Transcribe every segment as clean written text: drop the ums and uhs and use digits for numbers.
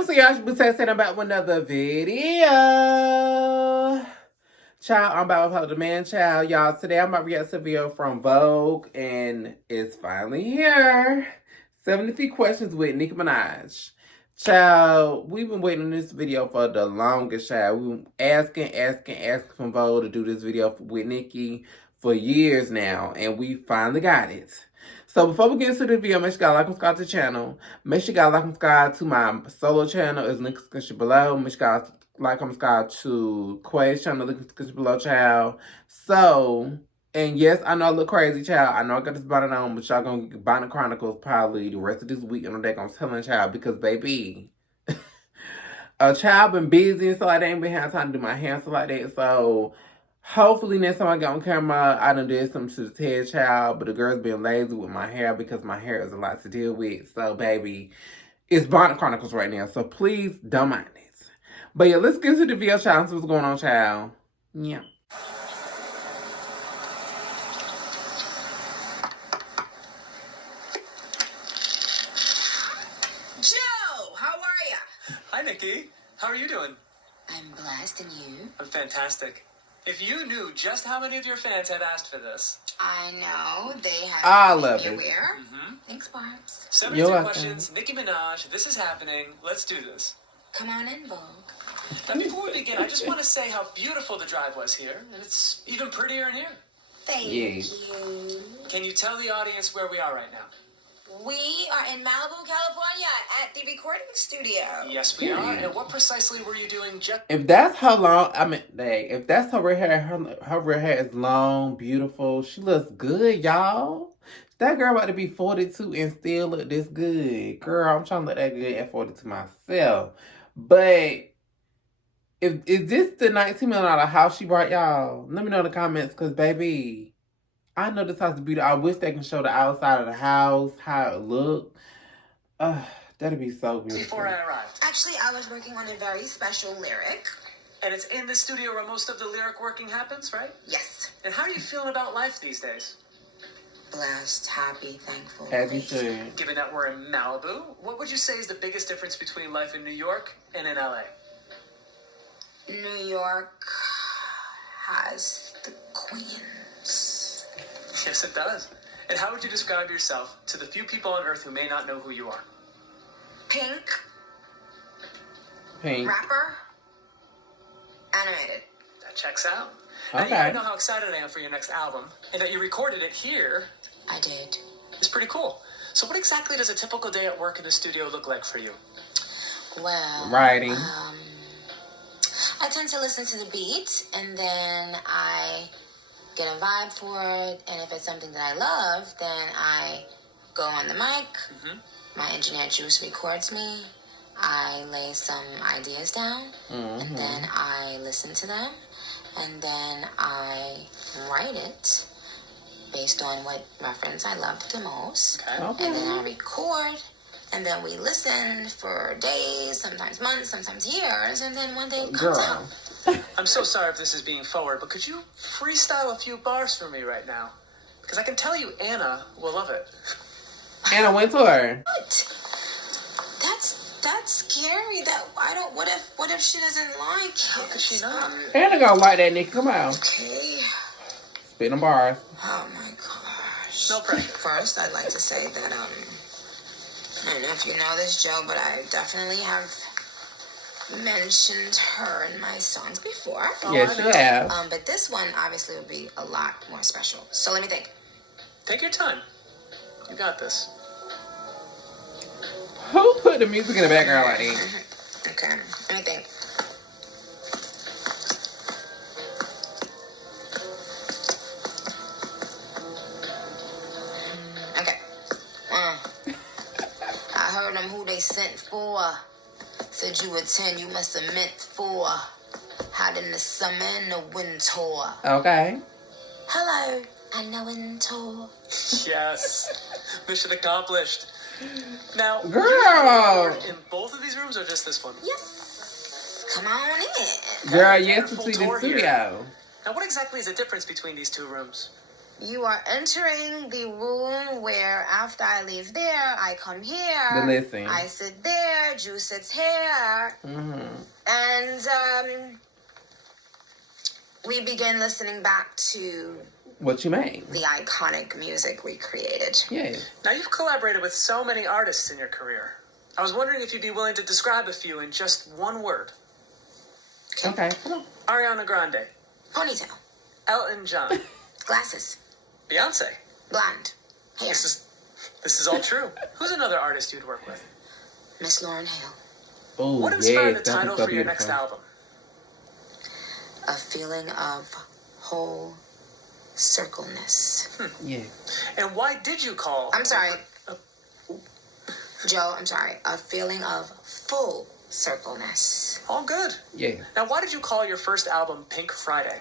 what's up, y'all? Be saying about another video. Child, I'm about to upload the man child. Y'all, today I'm about to react to a video from Vogue, and it's finally here. 73 questions with Nicki Minaj. Child, we've been waiting on this video for the longest, child. We've been asking from Vogue to do this video with Nicki for years now, and we finally got it. So before we get into the video, make sure you guys like and subscribe to the channel. Make sure you guys like and subscribe to my solo channel. It's linked in the description below. Make sure you guys like and subscribe to Quay's channel, link in the description below, child. So, and yes, I know I look crazy, child. I know I got this bonnet on, but y'all gonna get Bonnet Chronicles probably the rest of this week on the day. I'm telling child, because baby, a child been busy, so I ain't been having time to do my hair and stuff like that. So hopefully next time I get on camera, I done did something to the head, child. But the girl's been lazy with my hair because my hair is a lot to deal with. So baby, it's Bonnet Chronicles right now. So please don't mind it. But yeah, let's get to the video, child. See what's going on, child. Yeah. Joe, how are ya? Hi, Nicki. How are you doing? I'm blessed, and you? I'm fantastic. If you knew just how many of your fans have asked for this. I know, they have I made love me it. aware. Thanks, Barbs. 72 questions, Nicki Minaj, this is happening. Let's do this. Come on in, Vogue. Now, before we begin, I just want to say how beautiful the drive was here, and it's even prettier in here. Thank you. Can you tell the audience where we are right now? We are in Malibu, California, at the recording studio. Yes, we are. And what precisely were you doing just... If that's her long, I mean, if that's her red hair, her red hair is long, beautiful. She looks good, y'all. That girl about to be 42 and still look this good. Girl, I'm trying to look that good at 42 myself. But is this the $19 million house she bought, y'all? Let me know in the comments, because, baby, I know this house is beautiful. I wish they can show the outside of the house, how it look. That'd be so beautiful. Before I arrived. Actually, I was working on a very special lyric. And it's in the studio where most of the lyric working happens, right? Yes. And how are you feeling about life these days? Blessed, happy, thankful. As you should. Given that we're in Malibu, what would you say is the biggest difference between life in New York and in LA? New York has the queens. Yes, it does. And how would you describe yourself to the few people on Earth who may not know who you are? Pink. Rapper. Animated. That checks out. Okay. Now, you know how excited I am for your next album, and that you recorded it here. I did. It's pretty cool. So what exactly does a typical day at work in the studio look like for you? Well, Writing. I tend to listen to the beat, and then I get a vibe for it, and if it's something that I love, then I go on the mic. My engineer Juice records me. I lay some ideas down, and then I listen to them, and then I write it based on what reference I loved the most. Okay. And then I record, and then we listen for days, sometimes months, sometimes years, and then one day it comes out. I'm so sorry if this is being forward, but could you freestyle a few bars for me right now? Because I can tell you Anna will love it. Anna Wintour. What? That's scary. What if she doesn't like it? How could she not? Anna gonna like that, Nicki. Come on. Okay. Spit them bars. Oh my gosh. No pressure. First, I'd like to say that, I don't know if you know this, Joe, but I definitely have mentioned her in my songs before. Yes, you have. But this one obviously would be a lot more special. So let me think. Take your time. You got this. Who put the music in the background like that? Okay, let me think. Okay. I heard them who they sent for. Said you were 10, you must have meant 4. Hot in the summer and the winter. Okay. Hello, and the winter. Yes. Mission accomplished. Now, Girl. in both of these rooms or just this one? Yes. Come on in. Girl, yes to Full see the tour here. studio. Now, what exactly is the difference between these two rooms? You are entering the room where after I leave there, I come here. The listen. I sit there, Drew sits here. And we begin listening back to what you made. the iconic music we created. Yes. Now, you've collaborated with so many artists in your career. I was wondering if you'd be willing to describe a few in just one word. Okay, come on. Ariana Grande. Ponytail. Elton John. Glasses. Beyonce. Blonde. Hair. This is all true. Who's another artist you'd work with? Miss Lauryn Hill. Oh, What inspired the that was title so for your next beautiful. album? A feeling of whole circleness. Yeah. And why did you call... I'm sorry. Joe, I'm sorry. A feeling of full circleness. All good. Yeah. Now, why did you call your first album Pink Friday?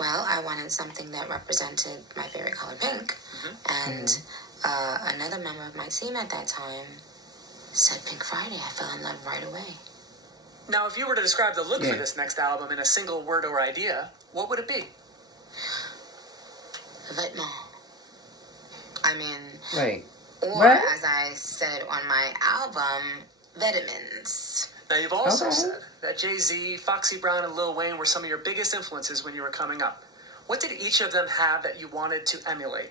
Well, I wanted something that represented my favorite color, pink. And another member of my team at that time said Pink Friday. I fell in love right away. Now, if you were to describe the look for this next album in a single word or idea, what would it be? Vêtements. I mean... Wait. Or, what? as I said on my album, vitamins. Now, you've also said that Jay-Z, Foxy Brown, and Lil Wayne were some of your biggest influences when you were coming up. What did each of them have that you wanted to emulate?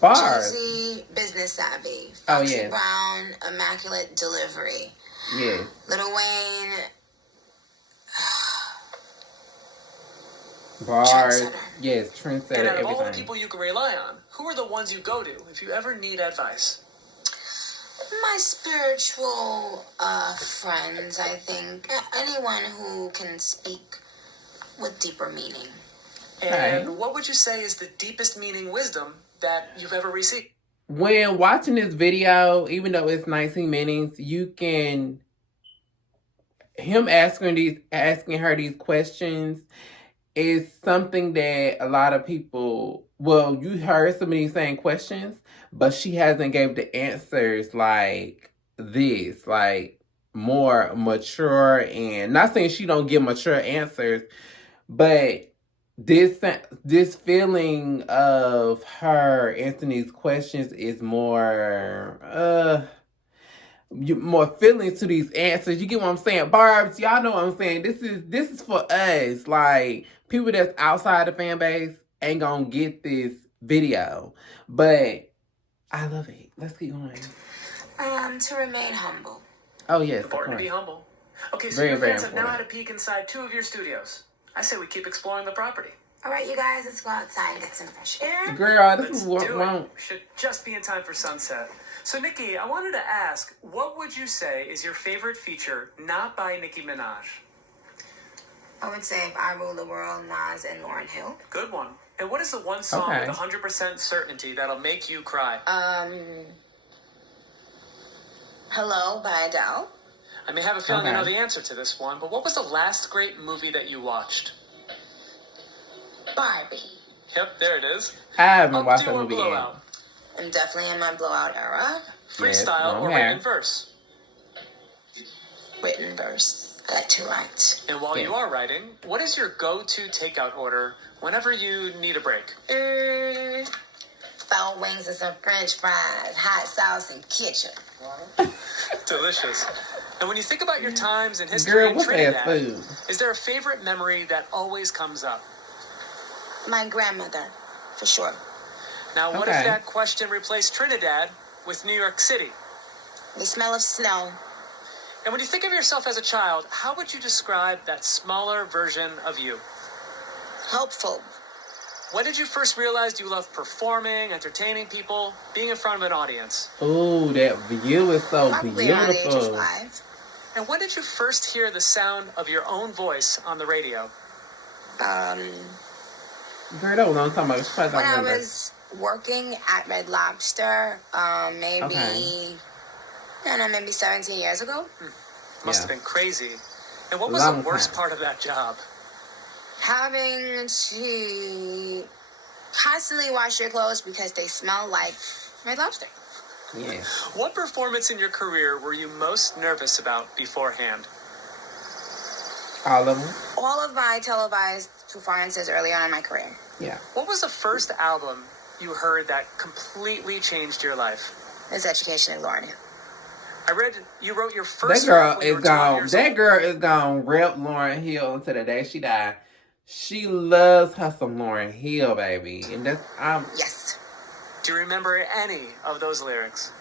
Bars. Jay-Z, business savvy. Oh, Foxy yes. Brown, immaculate delivery. Yes. Lil Wayne, Bars. Trendsetter. Yes, trendsetter, And out of all the everything. people you can rely on, who are the ones you go to if you ever need advice? my spiritual friends, I think. Anyone who can speak with deeper meaning. And what would you say is the deepest meaning wisdom that you've ever received? When watching this video, even though it's 19 minutes, you can... Him asking her these questions is something that a lot of people... Well, you heard some of these same questions, but she hasn't gave the answers like this, like more mature, and not saying she don't give mature answers, but this feeling of her answering these questions is more more feelings to these answers. You get what I'm saying? Barbs, y'all know what I'm saying. This is for us. Like, people that's outside the fan base ain't gonna get this video. But I love it. Let's keep going. To remain humble. Oh yes. Important to be humble. Okay, so Very, your very fans have now important. had a peek inside 2 of your studios. I say we keep exploring the property. All right, you guys, let's go outside and get some fresh air. Girl, this Let's is what do wrong. it. Should just be in time for sunset. So, Nicki, I wanted to ask, what would you say is your favorite feature not by Nicki Minaj? I would say If I Rule the World, Nas and Lauryn Hill. Good one. And what is the one song Okay. with 100% certainty that'll make you cry? Hello by Adele. I may have a feeling you Okay. know the answer to this one, but what was the last great movie that you watched? Barbie. Yep, there it is. I haven't Up watched to that or movie yet. blowout? I'm definitely in my blowout era. Freestyle or okay. written verse? Written verse. I like to write. And while Yeah. you are writing, what is your go-to takeout order whenever you need a break? Foul wings and some French fries, hot sauce and ketchup. Delicious. And when you think about your times in history Girl, in what's Trinidad, fast food? is there a favorite memory that always comes up? My grandmother, for sure. Now, what if Okay. that question replaced Trinidad with New York City? The smell of snow. And when you think of yourself as a child, how would you describe that smaller version of you? Hopeful. When did you first realize you loved performing, entertaining people, being in front of an audience? Ooh, that view is so Probably around the age of beautiful. 5. And when did you first hear the sound of your own voice on the radio? Girl, that was a long time ago. She probably When don't I remember. was working at Red Lobster, maybe, Okay. I don't know, maybe 17 years ago. Must Yeah. have been crazy. And what was Long the worst time. part of that job? Having to constantly wash your clothes because they smell like Red Lobster. Yeah. What performance in your career were you most nervous about beforehand? All of them. All of my televised performances early on in my career. Yeah. What was the first album you heard that completely changed your life? It's Education and Lauryn Hill. I read you wrote your That first girl song when you is were 12 gone. years That old. girl is gone. Rep Lauryn Hill until the day she died. She loves her some Lauryn Hill, baby, and that's Yes. Do you remember any of those lyrics?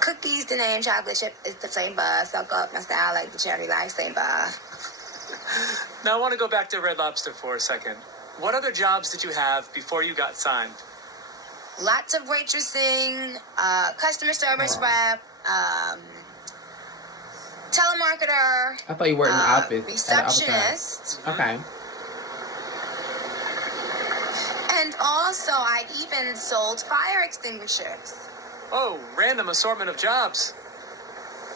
Cookies, the name, chocolate chip is the flavor. Suck up my style like the cherry lifesaver. Now I want to go back to Red Lobster for a second. What other jobs did you have before you got signed? Lots of waitressing, customer service rep, telemarketer. I thought you worked in the office. Receptionist. Okay. And also, I even sold fire extinguishers. Oh, random assortment of jobs.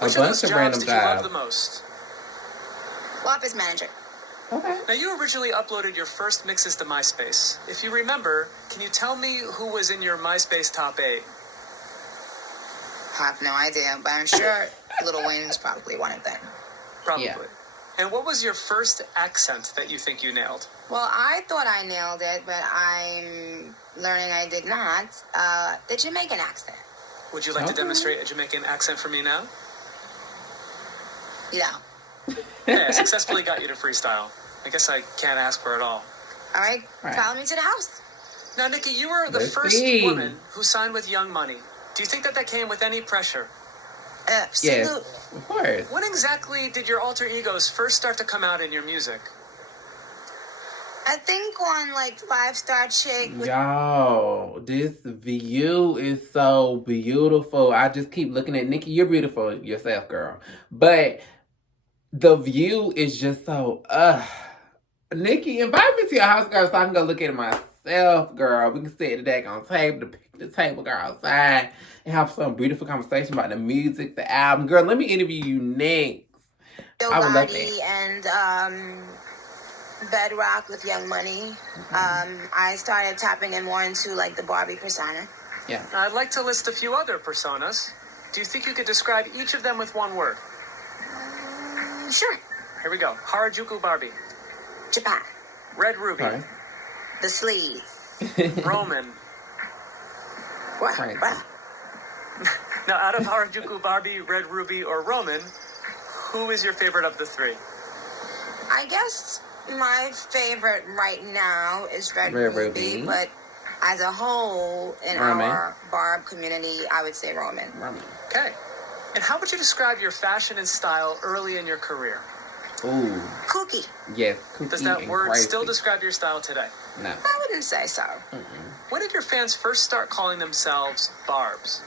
A Which of bunch those of jobs random did you love jobs. the most? Office manager. Okay. Now, you originally uploaded your first mixes to MySpace. If you remember, can you tell me who was in your MySpace top 8? I have no idea, but I'm sure Lil Wayne was probably one of them. Probably. Yeah. And what was your first accent that you think you nailed? Well, I thought I nailed it, but I'm learning I did not. The Jamaican accent. Would you like to demonstrate a Jamaican accent for me now? Yeah. Yeah, I successfully got you to freestyle. I guess I can't ask for it all. All right. Right. Follow me to the house. Now, Nicki, you were the Let's first see. woman who signed with Young Money. Do you think that came with any pressure? Yes. Absolutely. Of course. When exactly did your alter egos first start to come out in your music? I think on like 5-Star Chick. Yo, this view is so beautiful. I just keep looking at Nicki. You're beautiful yourself, girl. But the view is just so, Nicki, invite me to your house, girl, so I can go look at it myself, girl. We can sit at the daggone table, the picnic table, girl, outside, and have some beautiful conversation about the music, the album. Girl, let me interview you next. I would love Gotti that. and Bedrock with Young Money. I started tapping in more into like the Barbie persona. Yeah. I'd like to list a few other personas. Do you think you could describe each of them with one word? Sure. Here we go. Harajuku Barbie. Japan. Red Ruby. Sorry. The sleeves. Roman. What? Right. What? Now, out of Harajuku Barbie, Red Ruby, or Roman, who is your favorite of the three? I guess my favorite right now is Red Ruby, but as a whole in Roman. our Barb community, I would say Roman. Roman. Okay. And how would you describe your fashion and style early in your career? Ooh. Kooky. Yes. Kooky Does that and word crazy. still describe your style today? No. I wouldn't say so. When did your fans first start calling themselves Barbs?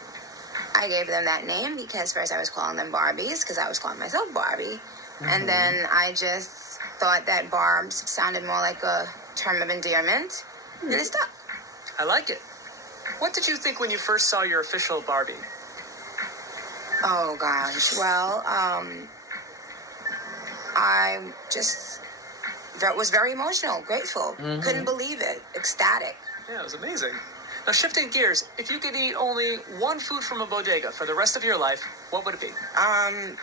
I gave them that name because first I was calling them Barbies because I was calling myself Barbie. And then I just thought that Barbs sounded more like a term of endearment. And it stuck. I like it. What did you think when you first saw your official Barbie? Oh, gosh. Well, I just was very emotional, grateful. Couldn't believe it. Ecstatic. Yeah, it was amazing. Now, shifting gears, if you could eat only one food from a bodega for the rest of your life, what would it be?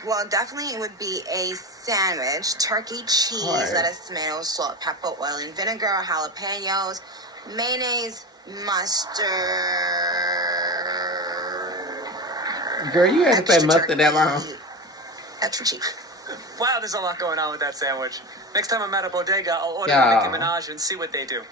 Well, definitely it would be a sandwich. Turkey, cheese, lettuce, tomatoes, salt, pepper, oil, and vinegar, jalapenos, mayonnaise, mustard. Girl, you had to say mustard that long. Extra cheese. Wow, there's a lot going on with that sandwich. Next time I'm at a bodega, I'll order Yeah. Nicki Minaj and see what they do.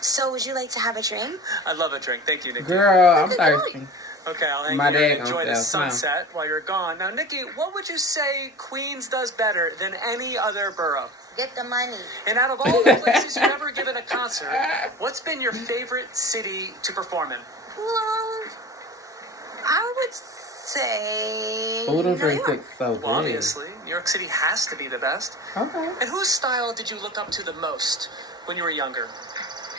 So, would you like to have a drink? I'd love a drink. Thank you, Nicki. Girl, I'm thirsty. Okay, I'll hang My here dad and enjoy gonna the sell some. sunset while you're gone. Now, Nicki, what would you say Queens does better than any other borough? Get the money. And out of all the places you've ever given a concert, what's been your favorite city to perform in? Well, I would say Food and New drinks York. look so good. Well, obviously, New York City has to be the best. Okay. And whose style did you look up to the most when you were younger?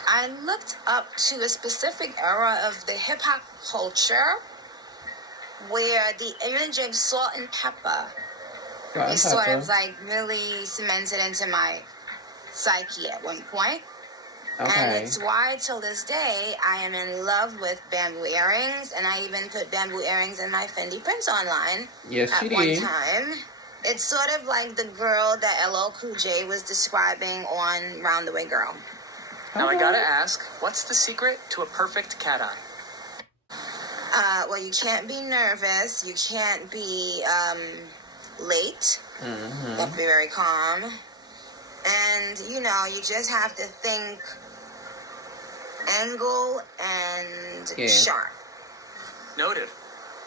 I looked up to a specific era of the hip-hop culture where the image of salt and pepper is sort of like really cemented into my psyche at one point. And Okay. it's why till this day I am in love with bamboo earrings, and I even put bamboo earrings in my Fendi prints online Yes, at she one did. time. It's sort of like the girl that LL Cool J was describing on Round the Way Girl. Now I Okay. gotta ask, what's the secret to a perfect cat eye? Well, you can't be nervous. You can't be late. You have to be very calm. And, you know, you just have to think angle and sharp. Noted.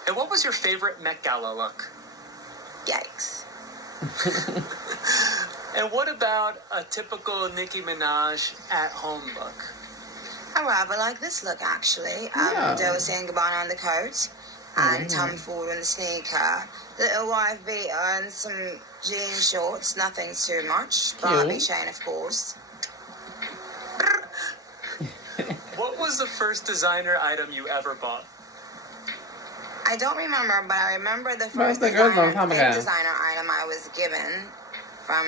And what was your favorite Met Gala look? Yikes. And what about a typical Nicki Minaj at-home look? I rather like this look, actually. Yeah. Dozy and Gabbana on the coat, and Tom Ford on the sneaker, little white beater and some jean shorts, nothing too much. Barbie chain, of course. What was the first designer item you ever bought? I don't remember, but I remember the Well, first it's a good long time fake ago. designer item I was given from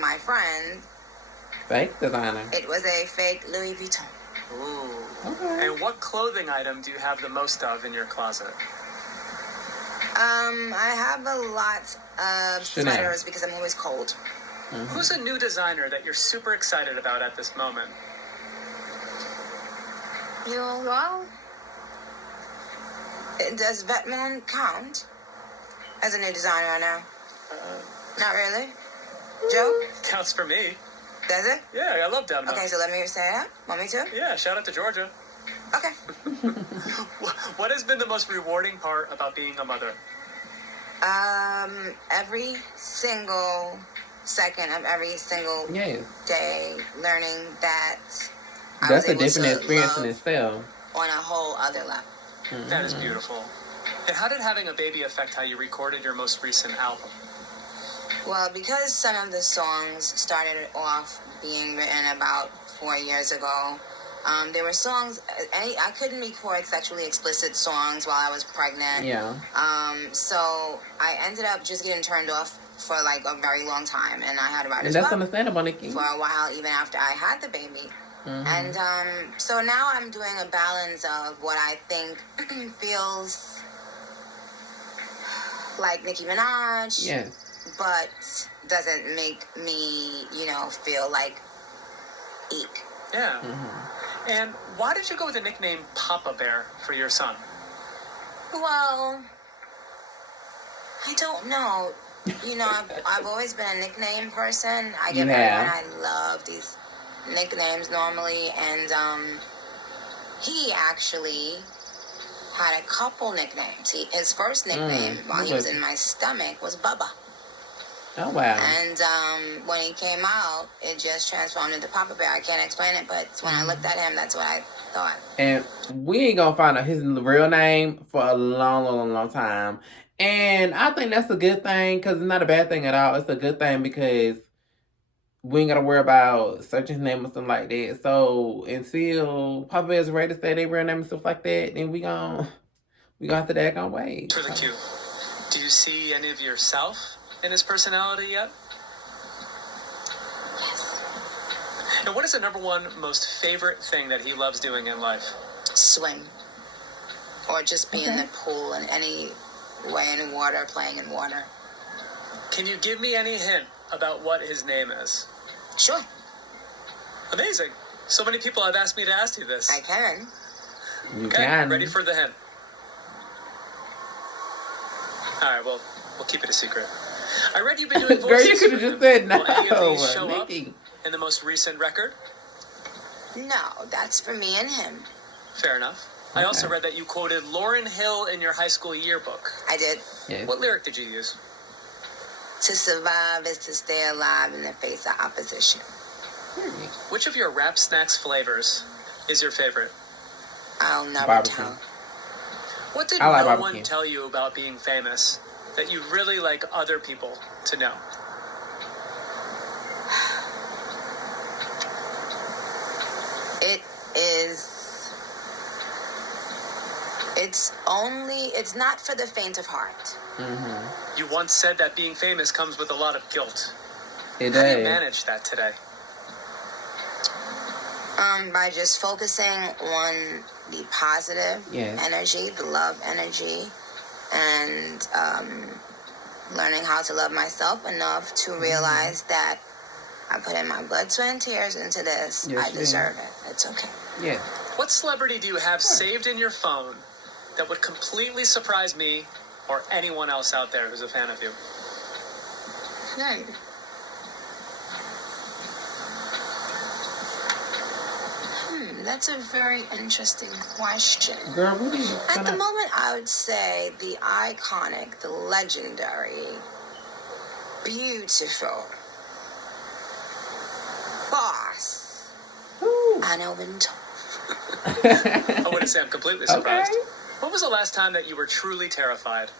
my friend. Fake designer. It was a fake Louis Vuitton. Ooh. Okay. And what clothing item do you have the most of in your closet? I have a lot of Chanel. sweaters because I'm always cold. Who's a new designer that you're super excited about at this moment? Well, does Vetman count as a new designer now? Not really. Joe? Counts for me. Does it? Yeah, I love down. Okay, so let me say it. Want me to? Yeah, shout out to Georgia. Okay. What has been the most rewarding part about being a mother? Every single second of every single Yes. day, learning that I That's was a able different to experience in love itself. on a whole other level. That is beautiful. And how did having a baby affect how you recorded your most recent album? Well, because some of the songs started off being written about 4 years ago, there were songs, I couldn't record sexually explicit songs while I was pregnant. Yeah. So I ended up just getting turned off for like a very long time, and I had to write And as that's well understandable, Nicki. for a while, even after I had the baby. And so now I'm doing a balance of what I think feels like Nicki Minaj, Yes. but doesn't make me, feel like eek. Yeah. And why did you go with the nickname Papa Bear for your son? Well, I don't know. I've always been a nickname person. I get married and I love these nicknames normally, and he actually had a couple nicknames. His first nickname while he was in my stomach was Bubba. Oh, wow. And when he came out, it just transformed into Papa Bear. I can't explain it, but when I looked at him, that's what I thought. And we ain't gonna find out his real name for a long time. And I think that's a good thing, because it's not a bad thing at all. It's a good thing because we ain't gotta worry about searching his name or something like that. So until Papa Bear's ready to say their real name and stuff like that, then we gonna have to daggone wait. It's really cute. Do you see any of yourself in his personality yet? Yes. And what is the number one most favorite thing that he loves doing in life? Swim. Or just be in the pool in any way in water, playing in water. Can you give me any hint about what his name is? Sure. Amazing. So many people have asked me to ask you this. I can. You Okay, can. ready for the hint? All right, well, we'll keep it a secret. I read you've been doing voices. Girl, you could have for just him. said no. Will any of these show up Nicki. in the most recent record? No, that's for me and him. Fair enough. I also read that you quoted Lauryn Hill in your high school yearbook. I did. Yes. What lyric did you use? To survive is to stay alive in the face of opposition. Which of your Rap Snacks flavors is your favorite? I'll never Barbecue. tell. What did I like no barbecue. one tell you about being famous that you'd really like other people to know? It is. It's not for the faint of heart. You once said that being famous comes with a lot of guilt. It How do you does. manage that today? By just focusing on the positive energy, the love energy, and learning how to love myself enough to realize that I put in my blood, sweat, and tears into this. Yes, I deserve it. It's okay. Yeah. What celebrity do you have saved in your phone that would completely surprise me or anyone else out there who's a fan of you? That's a very interesting question. Girl, what are you At the moment, I would say the iconic, the legendary, beautiful boss, Anna Wintour. I wouldn't say I'm completely surprised. Okay. When was the last time that you were truly terrified?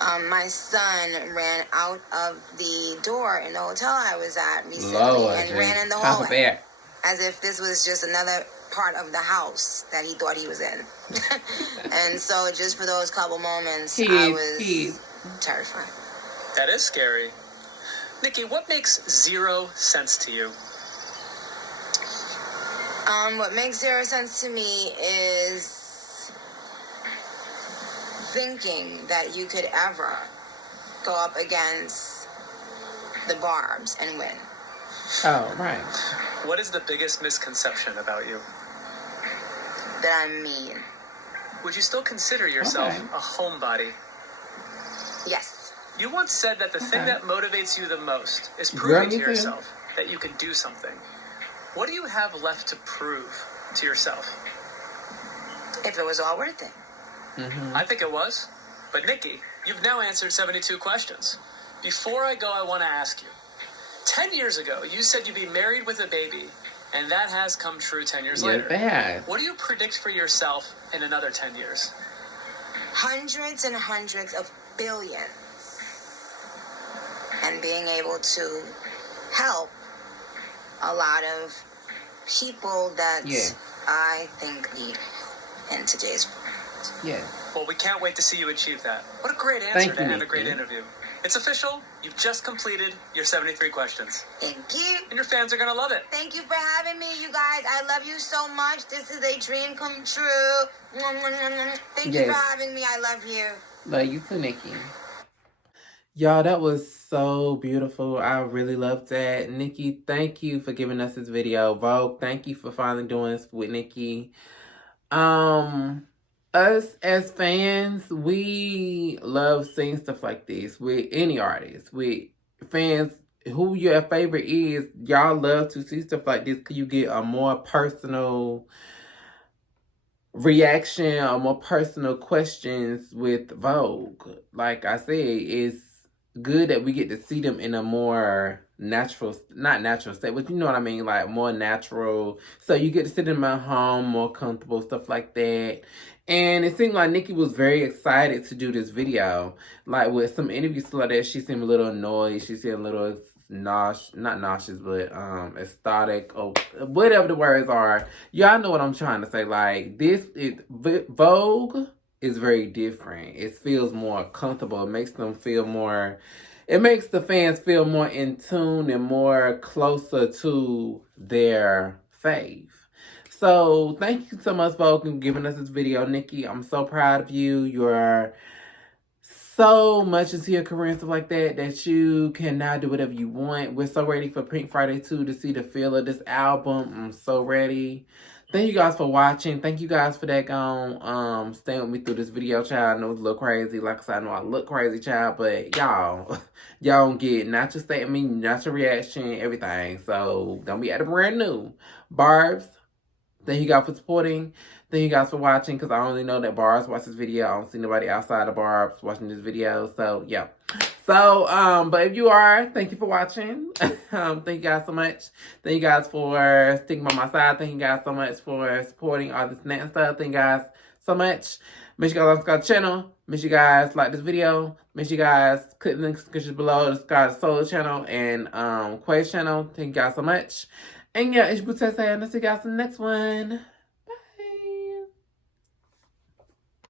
My son ran out of the door in the hotel I was at recently Lord, and ran in the Papa hallway Bear. as if this was just another part of the house that he thought he was in. And so just for those couple moments, I was terrified. That is scary. Nicki, what makes zero sense to you? What makes zero sense to me is thinking that you could ever go up against the Barbs and win. Oh, right. What is the biggest misconception about you? That I'm mean. Would you still consider yourself Okay. a homebody? Yes. You once said that the thing Okay. that motivates you the most is Girl, proving me to too. yourself that you can do something. What do you have left to prove to yourself? If it was all worth it. Mm-hmm. I think it was. But Nicki, you've now answered 72 questions. Before I go, I want to ask you. 10 years ago, you said you'd be married with a baby, and that has come true 10 years Yes, later. it has. What do you predict for yourself in another 10 years? Hundreds and hundreds of billions. And being able to help a lot of people that Yes. I think need help in today's world. Yes. Well, we can't wait to see you achieve that. What a great answer Thank to you, end a great Nicki. interview. It's official. You've just completed your 73 questions. Thank you. And your fans are going to love it. Thank you for having me, you guys. I love you so much. This is a dream come true. Thank you for Yes. having me. I love you. Love you too, Nicki. Y'all, that was so beautiful. I really loved that. Nicki, thank you for giving us this video. Vogue, thank you for finally doing this with Nicki. Us as fans, we love seeing stuff like this with any artist. With fans, who your favorite is, y'all love to see stuff like this because you get a more personal reaction or more personal questions with Vogue. Like I said, it's good that we get to see them in a more natural, not natural state, but you know what I mean, like more natural. So you get to sit in my home, more comfortable, stuff like that. And it seemed like Nicki was very excited to do this video. Like with some interviews like that, she seemed a little annoyed. She seemed a little not nauseous, but ecstatic or whatever the words are. Y'all know what I'm trying to say. Like this is Vogue is very different. It feels more comfortable. It makes them feel more. It makes the fans feel more in tune and more closer to their fave. So thank you so much, Vogue, for giving us this video. Nicki, I'm so proud of you. You're so much into your career and stuff like that that you can now do whatever you want. We're so ready for Pink Friday 2 to see the feel of this album. I'm so ready. Thank you guys for watching. Thank you guys for that staying with me through this video, child. I know it's a little crazy. Like I said, I know I look crazy, child, but y'all don't get not your statement, not your reaction, everything. So don't be acting brand new. Barbs, thank you guys for supporting. Thank you guys for watching, because I only know that Barbs watch this video. I don't see nobody outside of Barbs watching this video. So, yeah. So, but if you are, thank you for watching. Thank you guys so much. Thank you guys for sticking by my side. Thank you guys so much for supporting all this and stuff. Thank you guys so much. Make sure you guys subscribe to the channel. Make sure you guys like this video. Make sure you guys click the links in the description below to subscribe to Solo channel and Quay's channel. Thank you guys so much. And yeah, it's your boy Tessa, and I'll see you guys in the next one.